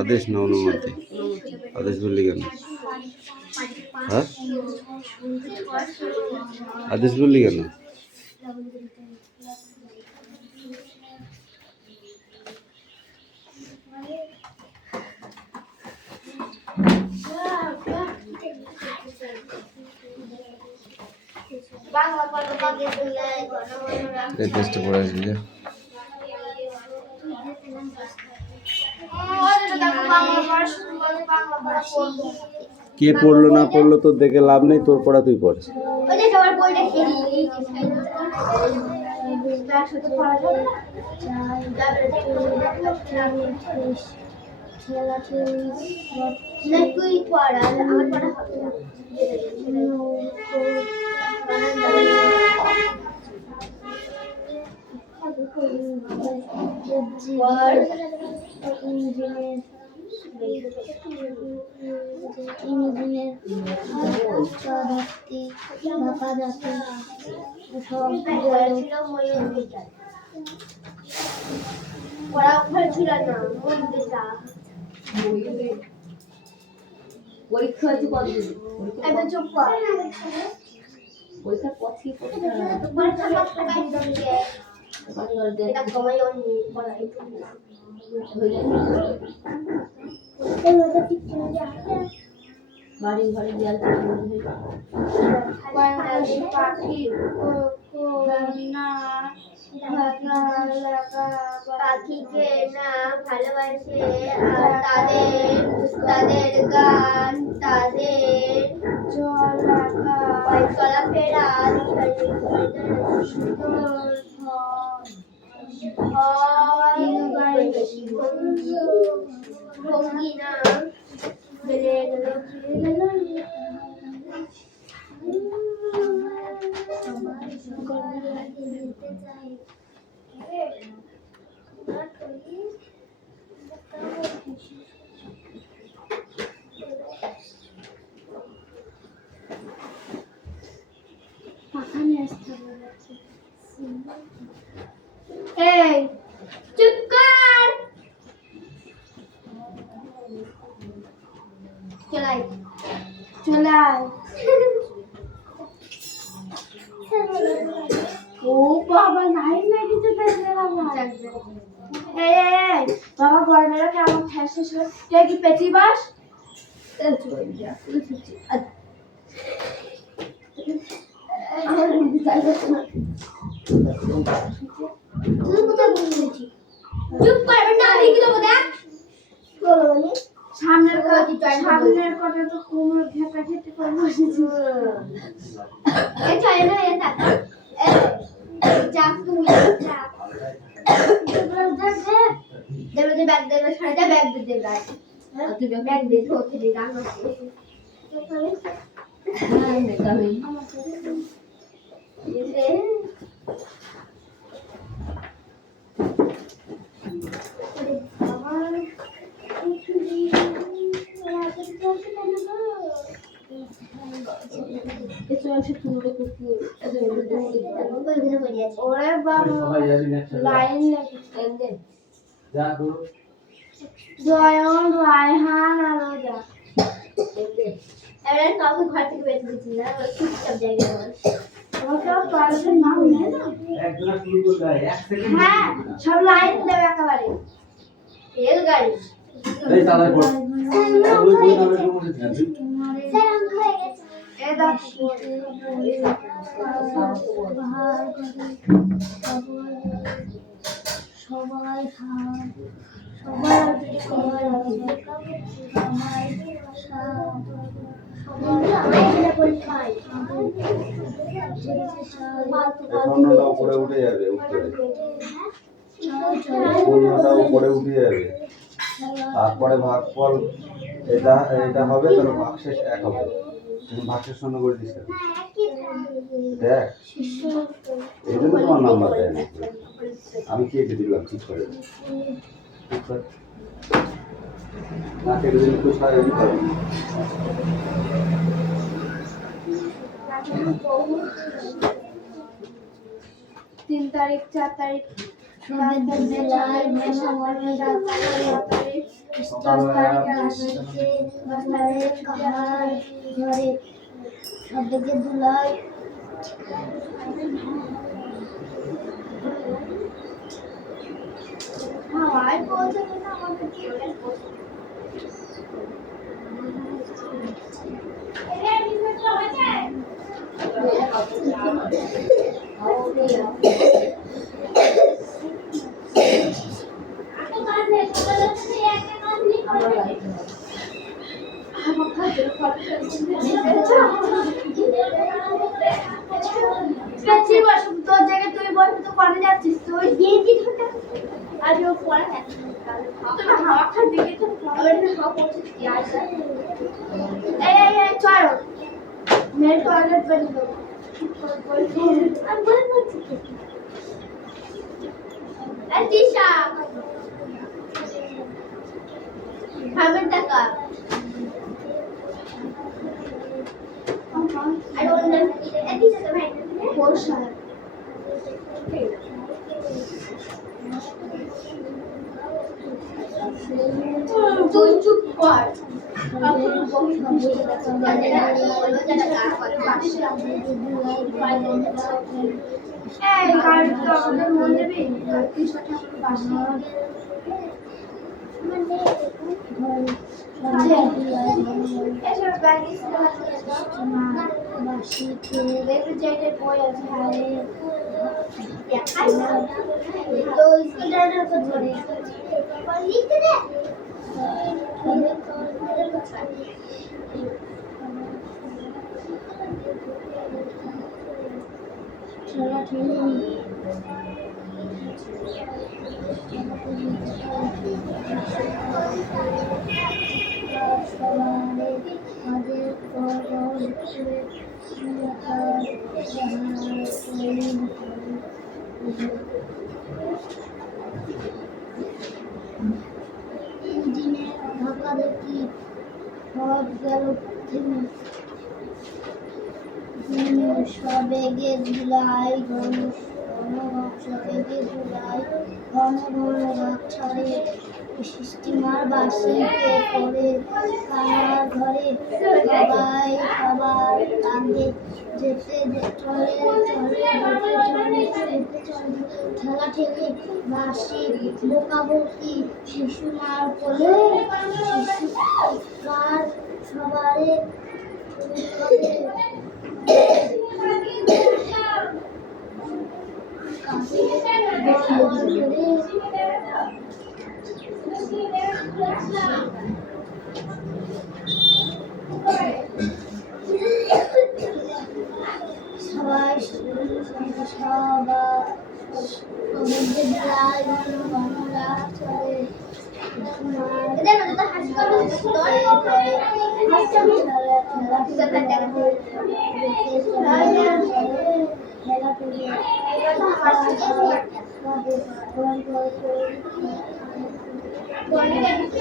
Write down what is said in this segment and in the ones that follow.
আদেশ না অনুমতি? আদেশ বললি কেন? হ্যাঁ, আদেশ বললি কেন? টেস্টে পড়ে আসবি যে কে পড়লো না পড়লো তোর দেখে লাভ নেই, তোর পড়া তুই পড়ছ। তুই পড়া আমার পড়া হবে না। পরীক্ষা হচ্ছে কতদিন? পরীক্ষার পর থেকে বাড়ি ঘরে দেয়াল পাখিকে না ভালোবাসে আর তাদের গান, তাদের চলাফেরা ভঙ্গি না বেড়ে গেল। এই চুপ কর, চলাই ও বাবা নাই নাকি তো বাবা গরমের কেমন ঠেস কি পেটি বাস চুপ করবে না, আমি কি দেবো দেখ সামনের কথা তো কোমর ঘেপা খেতে করে বসেছি। এই চলে না এটা যাক তুমি যাক দেবে যে ব্যাগ দেবে সাইডে ব্যাগ দিতে ব্যাগ তুই ব্যাগ দে তো ওকে গান আছে হ্যাঁ নেকামি ये জয়ন রায়হান আলাদা এবার কাউকে ঘর থেকে বের করে দিচ্ছি না, চুপচাপ জায়গায় হ্যাঁ সব লাইন দেবে একেবারে রেলগাড়ি সবাই উপরে উঠে যাবে, উপরে উঠে যাবে, তারপরে ভাগফল এটা হবে, তোর ভাগশেষ এক হবে। তুমি ভাগশেষ শূন্য করে দিস দেখ, এই জন্য তোমার নাম্বার দেয় না। আমি কেটে দিলাম ঠিক করে, না কেটে দিলে তো সারা দিতে পারবি। 3 তারিখ 4 তারিখ সবে জুলাই মহামণি ডাক্তারে ঘরে কাহার ঘরে সবে জুলাই হাওয়ায় বলতে না আমাদের কি তোর জায়গায় তুই বল তো কনে যাচ্ছিস তুই দিয়ে কি ধরতে আজ ও পড়া যাচ্ছে তুই হাওয়া খান দিকে তো আবার না হাওয়া পড়ছিস কি আজ এই চল मैं टॉयलेट बंद करो अब बोल मत अतिशा हमें टका I don't know अतिशा तो भाई होश है तू चुप कर तो इसको डर को थोड़ी लिखते दे चला इंजीने ढाका देखी बहुत गलत সবেগে জুলাই ঘন সবেগে জুলাই ঘন ঘন রাত ছড়ে স্টিমার বাসিতে করে কার ঘরে সবাই খাবার কাঁদে যেতে চলে ঠেলা ঠেলে বাসি বোকাবকি শিশু মার কোলে শিশু কার সবারে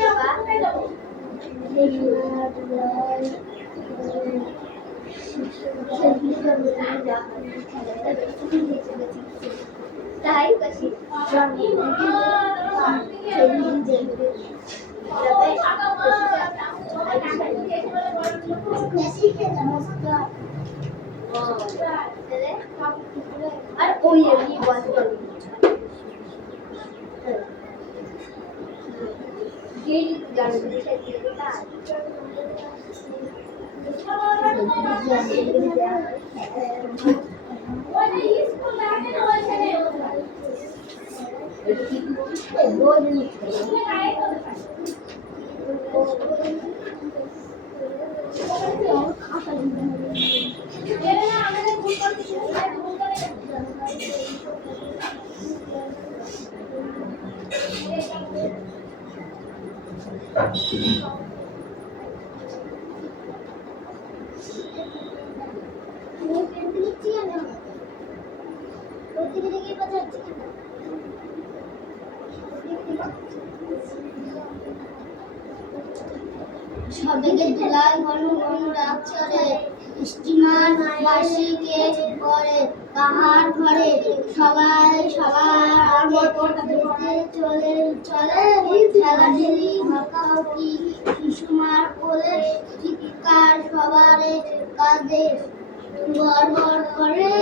সবাই তাই কশি আর ওই এমনি বন্ধ করে গেট গাড়ি দিতে দিতে সবেগে জুলাই ঘন ঘন রাত চলে স্টিমার বাসিকে করে কাহার ঘরে সবাই সবার আগে যেতে চলে চলে ঠেলাঠেলি বকাবকি শিশুমার কোলে চিৎকার সবারে কাঁদে গড় করে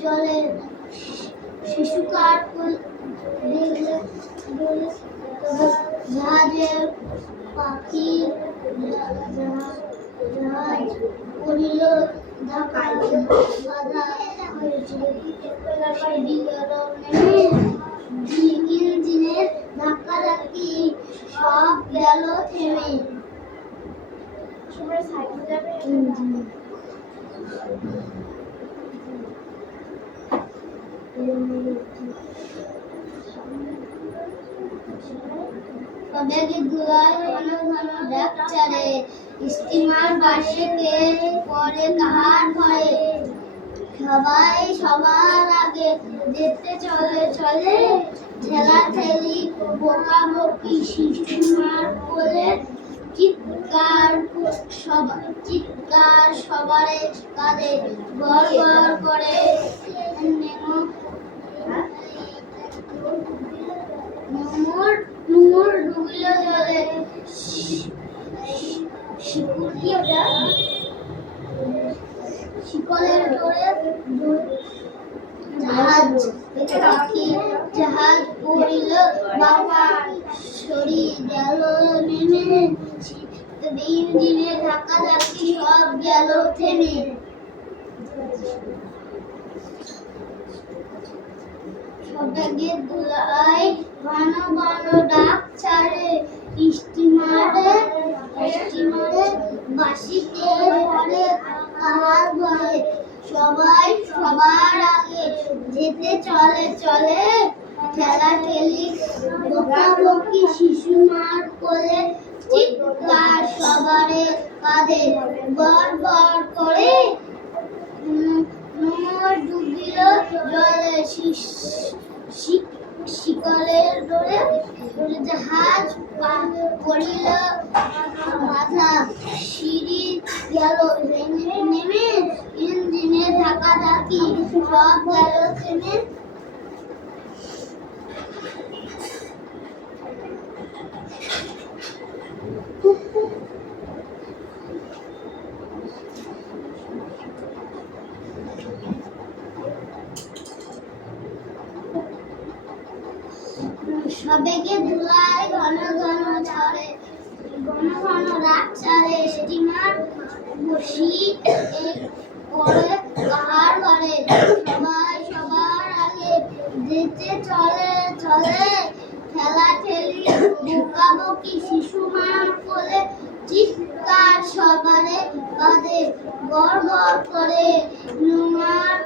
জলে শিশুকার জাহাজের পাখি জাহাজ উড়িল ঢাকায় বাধা ইঞ্জিনের ধাক্কাধাক্কি সব গেল থেমে সবেগে দুয়ার ঘন ঘন ডাক চারে স্টিমার বাসে কে পরে কাহার ঘরে সবাই সবার আগে যেতে চলে চলে ঠেলাঠেলি বকাবকি শিশুমার কোলে চিৎকার সবারে কাঁদে গড় করে নোমর ডুবিল জলে শিকলের ডোরে জাহাজ পড়িল বাবা সরি গেল নেমে ইঞ্জিনে ধাক্কাধাক্কি সব গেল থেমে সবেগে দুলাই ঘন ঘন ডাক ছাড়ে স্টিমারে বাসিতে পরে কাহার ঘরে সবাই সবার আগে যেতে চলে চলে ঠেলাঠেলি বকাবকি শিশুমার কোলে চিৎকার সবারে কাঁদে গড় করে নোমর ডুবিল জলে শিকলের ডোরে জাহাজ পড়িল বাধা সিঁড়ি গেল নেমে ইঞ্জিনে ধাক্কাধাক্কি সব গেল থেমে সবেগে ধুলায় ঘন ঘন রাত ছাড়ে স্টিমার বসি পরে কাহার ঘরে সবাই সবার আগে যেতে চলে চলে ঠেলাঠেলি বকাবকি শিশুমার কোলে চিৎকার সবারে কাঁদে গড় করে নোমর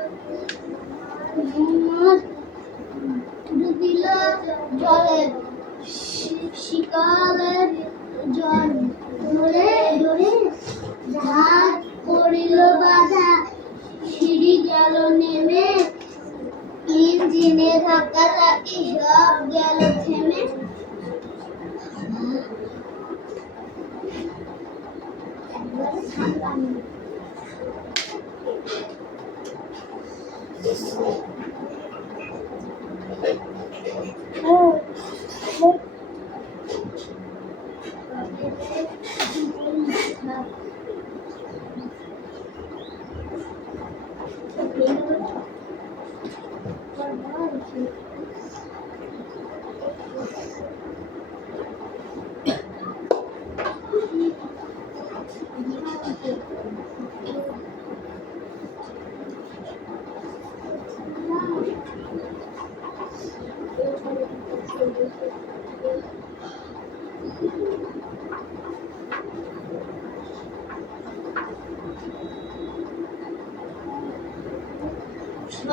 ডুবিল জলে শিকলের ডোরে জাহাজ পড়িল বাধা সিঁড়ি গেল নেমে ইঞ্জিনে ধাক্কাধাক্কি সব গেল থেমে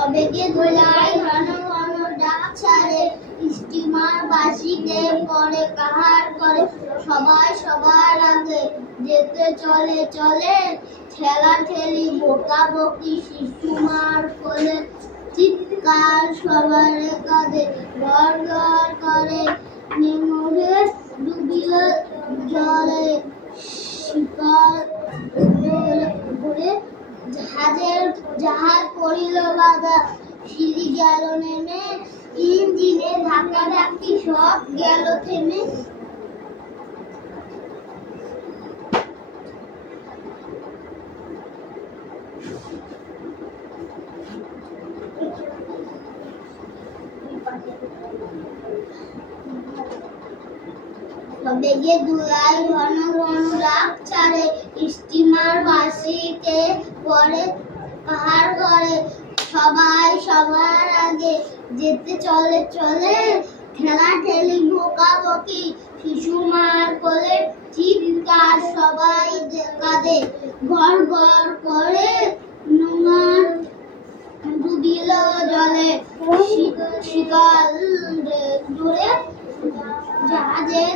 সবেগে ধুলায় ঘন ঘন ডাক ছাড়ে স্টিমার বাসিতে পরে কাহার করে সবাই সবার আগে যেতে চলে চলে ঠেলাঠেলি বকাবকি শিশুমার কোলে চিৎকার সবারে কাঁদে গড় করে নোমরের ডুবিল জলে শিকল ঘুরে জাহাজ পড়িল বাধা সিঁড়ি গেল নেমে ইঞ্জিনে ধাক্কা ধাক্কি সব গেল থেমে বেগে দুলাই ঘন ঘন রাগ ছাড়ে স্টিমার বাসিতে পরে পাহাড় করে সবাই সবার আগে যেতে চলে চলে ঠেলা ঠেলি বোকা বকি শিশু মার কোলে চিৎকার সবাই কাঁদে ঘর ঘর করে নোংর ডুবিল জলে শিকল জুড়ে জাহাজের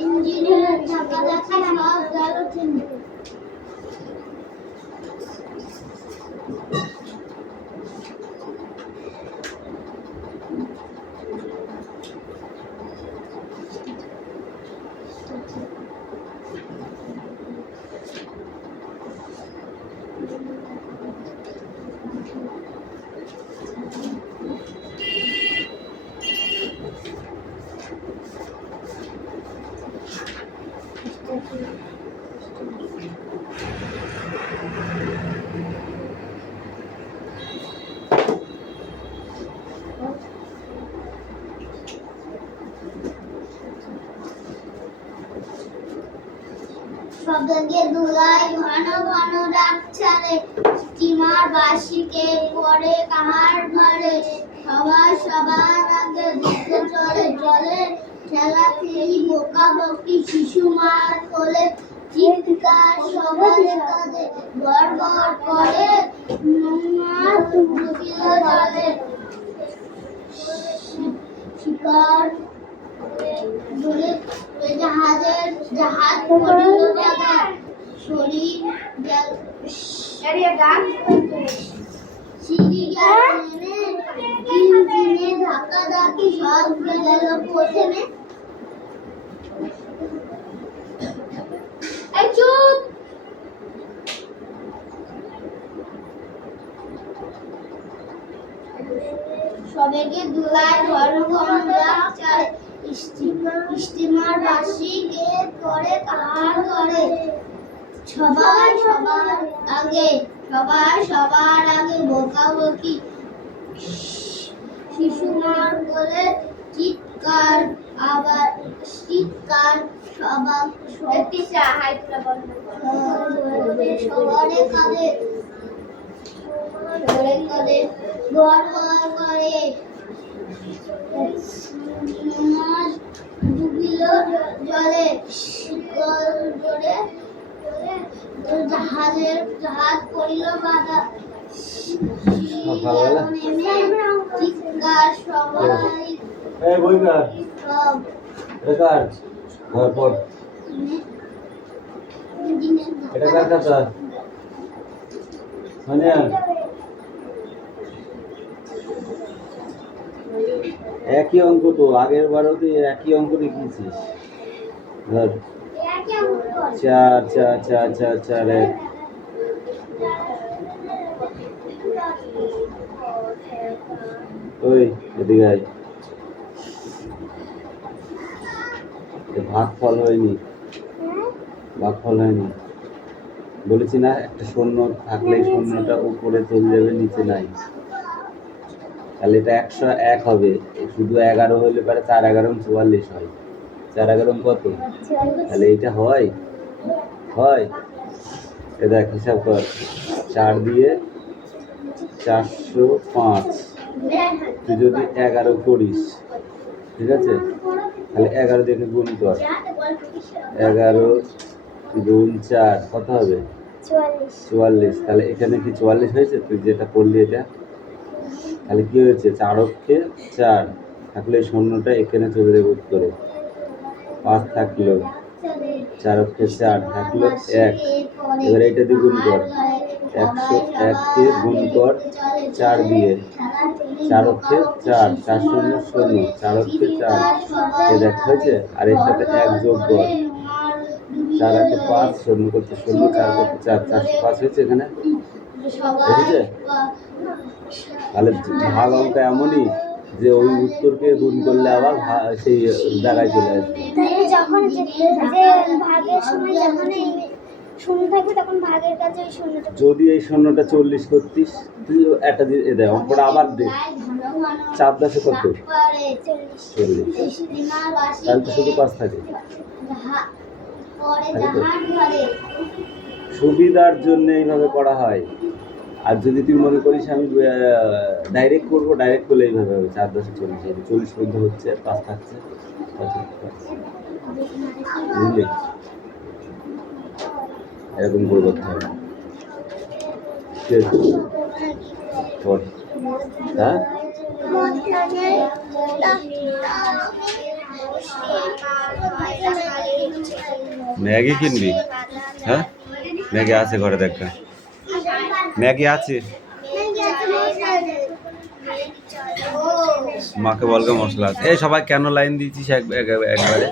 ইঞ্জিনের ধাক্কা ধাক্কা সব গেল থেমে সবেগে দুলাই ঘন ঘন রাগ ছাড়ে স্টিমার বাসিকে পরে কাহার ঘরে সবাই সবার আগে যেতে চলে চলে ঠেলা ঠেলি বোকা বকি শিশু মার কোলে চিৎকার সবাই কাঁদে ঘর ঘর করে নোংর ডুবিল জলে শিকার জাহাজ পড়িল বাধা শরীর গেল সিঁড়ি গেল নেমে ইঞ্জিনে ধাক্কা ধাক্কি সব গেল প্রথমে চুপ সবেগে দুলাই ঘন ঘন রাগ ছাড়ে স্টিমার বাসিকে পরে কাহার ঘরে সবাই সবার আগে বোকা বকি শিশু মার কোলে চিৎকার আবার চিৎকার সবারে কাঁদে ঘর ঘর করে ডুবিল জলে শিকল জোরে জাহাজ পড়িল বাধা চিৎকার সবাই সব এটা কার কথা সোনিয়া একই অঙ্ক তো আগের বারও তুই একই অঙ্ক দেখিয়েছিস ধর 4 4 4 4 4 1 ওই এদিকে আয় ভাগফল হয়নি বলেছি না একটা শূন্য থাকলে শূন্যটা উপরে চলে যাবে নিচে নাই তাহলে এটা 101 হবে শুধু 11 হলে পরে 4 11 44 হয় 4 11 কত তাহলে এটা হয় এ দেখ হিসাব কর 4 দিয়ে 405 তুই যদি 11 করিস ঠিক আছে তাহলে 11 দিয়ে গুণ কর 11 গুণ 4 কত হবে 44 তাহলে এখানে কি 44 হয়েছে তুই যেটা করলি এটা তাহলে কি হয়েছে 4 অক্ষে 4 থাকলে শূন্যটা এখানে চলে যাবে উত্তরে 5 থাকলো 4 অক্ষে 4 থাকলো 1 এবার এটা দিয়ে গুণ কর 101কে গুণ কর 4 দিয়ে, 4 অক্ষে 4, 4 শূন্য শূন্য, 4 অক্ষে 4, এ দেখ হয়েছে। আর এর সাথে 1 যোগ কর, 4 আটে 5, শূন্য করতে শূন্য, 4 করতে 4, 405 হয়েছে এখানে, বুঝেছে? তাহলে ভাগ অঙ্ক এমনই যে ওই উত্তরকে গুণ করলে আবার সেই জায়গায় চলে আসবে। যখন যে ভাগের সময় যখন শূন্য থাকবে তখন ভাগের কাছে ওই শূন্যটা, যদি এই শূন্যটা 40 করতিস, তুই একটা দিয়ে দে, অঙ্কটা আবার দে, 4 10 কত? 40। তাহলে তো শুধু 5 থাকে। সুবিধার জন্য এইভাবে করা হয়। আর যদি তুই মনে করিস আমি ডাইরেক্ট করবো, ডাইরেক্ট করলে এইভাবে হবে, 4 10 40, 40 পর্যন্ত হচ্ছে, 5 থাকছে, বুঝলি? এরকম করে করতে হবে। হ্যাঁ, ম্যাগি কিনবি? হ্যাঁ, ম্যাগি আছে ঘরে, দেখ ম্যাগি আছে, মাকে বলকে মশলা আছে। এই সবাই কেন লাইন দিয়েছিস একবারে?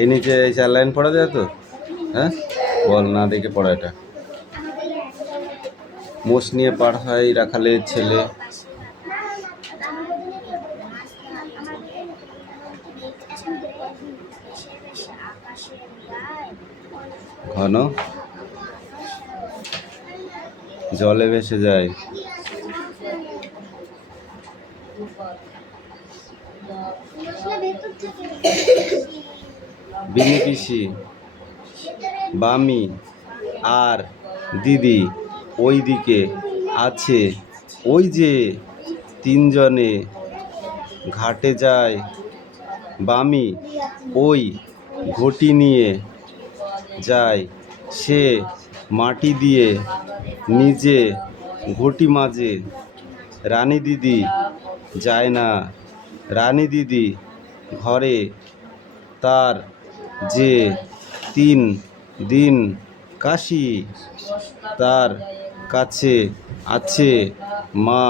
এই নিচে এই 4 লাইন পড়া যায় তো? হ্যাঁ, বল না দেখে পড়া। এটা মোষ নিয়ে পাঠাই রাখালের ছেলে, ঘন জলে ভেসে যায়, বিনি পিসি, বামি আর দিদি ওই দিকে আছে, ওই যে 3 জনে ঘাটে যায়, বামি ওই ঘটি নিয়ে যায়, সে মাটি দিয়ে নিজে ঘটি মাজে, রানী দিদি যায় না, রানী দিদি ঘরে, তার যে 3 দিন কাশি, তার কাছে আছে মা,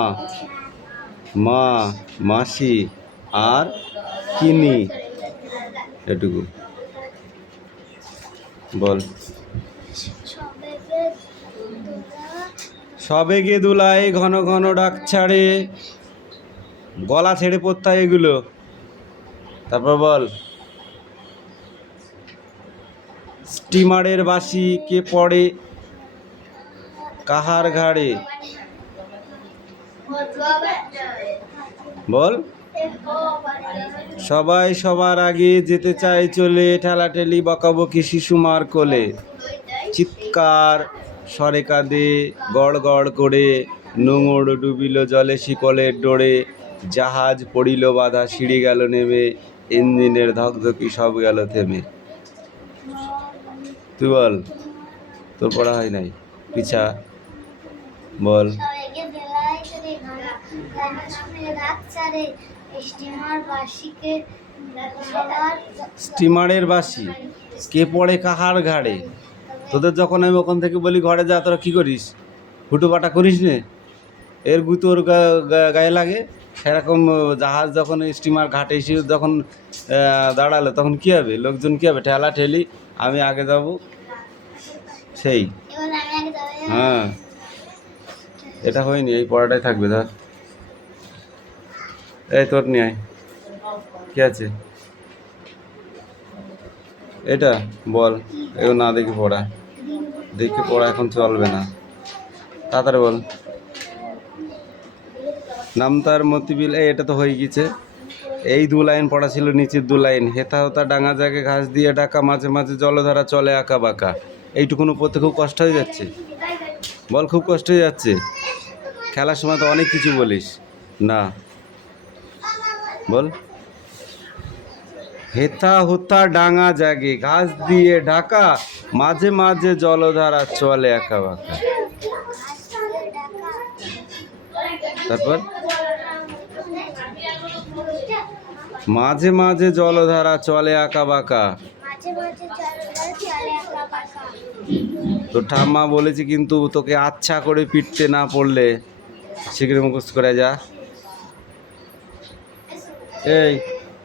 মাসি আর কিনি। এটুকু বল। সবেগে দুলাই ঘন ঘন ডাক ছাড়ে, গলা ছেড়ে পড়তে হয় এগুলো। তারপর বল, স্টিমারের বাঁশি কে পড়ে কাহার ঘাড়ে, বল। সবাই সবার আগে যেতে চায় চলে, ঠেলাঠেলি বকাবকি শিশুমার কোলে, চিৎকার স্বরে কাঁদে গড় গড় করে, নোঙর ডুবিল জলে শিকলের ডোরে, জাহাজ পড়িল বাধা সিঁড়ি গেল নেমে, ইঞ্জিনের ধকধকি সব গেল থেমে। তুই বল, তোর পড়া হয় নাই, পিছা বল। স্টিমারের বাঁশি কে পড়ে কাহার ঘাড়ে। তোদের যখন আমি ওখান থেকে বলি ঘরে যা, তোরা কী করিস? হুটোপাটা করিস নে, এর গু তোর গায়ে লাগে। সেরকম জাহাজ যখন স্টিমার ঘাটে এসে যখন দাঁড়ালো, তখন কী হবে? লোকজন কী হবে? ঠেলা ঠেলি, আমি আগে যাব, সেই। হ্যাঁ, এটা হয়নি, এই পড়াটাই থাকবে। ধর এই তোর নিয়ে আয়, কী আছে এটা বল। এও না দেখে পড়া, দেখে পড়া এখন চলবে না, তাড়াতাড়ি বল। নামতার মতিবিল, এটা তো হয়ে গেছে। এই 2 লাইন পড়া ছিল, নিচের 2 লাইন, হেথা হোতা ডাঙা জাগে ঘাস দিয়ে ঢাকা, মাঝে মাঝে জলধারা চলে আঁকা বাঁকা। এইটুকুনো পড়তে খুব কষ্ট হয়ে যাচ্ছে, বল, খুব কষ্ট হয়ে যাচ্ছে। খেলার সময় তো অনেক কিছু বলিস না, বল। হেথা হোতা ডাঙা জাগে ঘাস দিয়ে ঢাকা, মাঝে মাঝে জলধারা চলে আঁকা বাঁকা। তারপর মাঝে মাঝে জলধারা চলে আঁকা বাঁকা। মাঝে মাঝে জলধারা চলে আঁকা বাঁকা। তো ঠাম্মা বলেছি কিন্তু তোকে আচ্ছা করে পিটতে না পড়লে শিগগির মুখস্থ করে যা। এই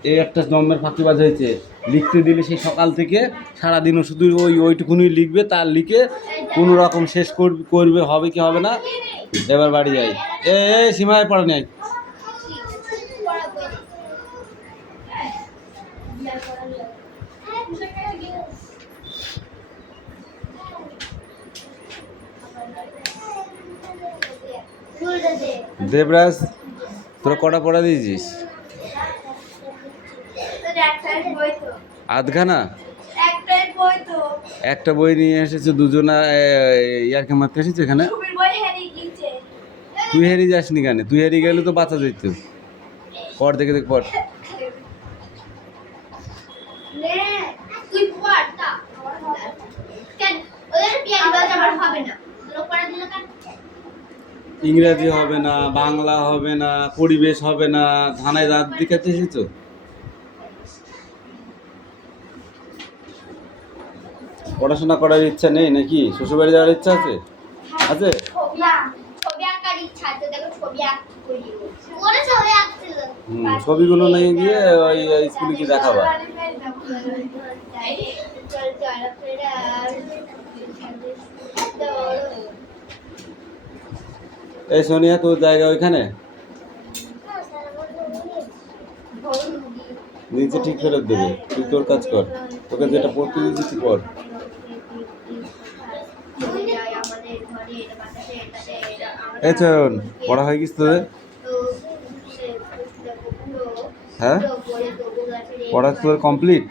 এই একটা জন্মের ফাঁকিবাজ হয়েছে, লিখতে দিলে সেই সকাল থেকে সারাদিনও শুধু ওইটুকুনি লিখবে, তার লিখে কোনো রকম শেষ করবে, হবে কি হবে না। এবার বাড়ি যাই। এই সীমায় পড়া নেই। দেবরাজ তোরা কটা পড়া দিয়েছিস? আধখানা। একটা বই নিয়ে এসেছে, দুজনা ইয়ারকে মারতে এসেছে এখানে। তুই হেরিয়ে যাসনি কেন? তুই হেরিয়ে গেলে তো বাঁচা যেত। পড় দেখে দেখ পড়। ইংরেজি হবে না, বাংলা হবে না, পরিবেশ হবে না, ধানায় দাঁত দেখাতে এসেছো। পড়াশোনা করার ইচ্ছা নেই নাকি? শ্বশুরবাড়ি যাওয়ার ইচ্ছা আছে? আছে? ছবিগুলো নিয়ে গিয়ে ওই স্কুলে কি দেখাবা? এই সোনিয়া, তোর জায়গা ওইখানে নিচে ঠিক ফেরত দেবে। তুই তোর কাজ কর, তোকে যেটা পড়তে দিয়েছি পড়। এই চয়ন, পড়া হয়ে গেছে তোদের? হ্যাঁ, পড়া তোর কমপ্লিট?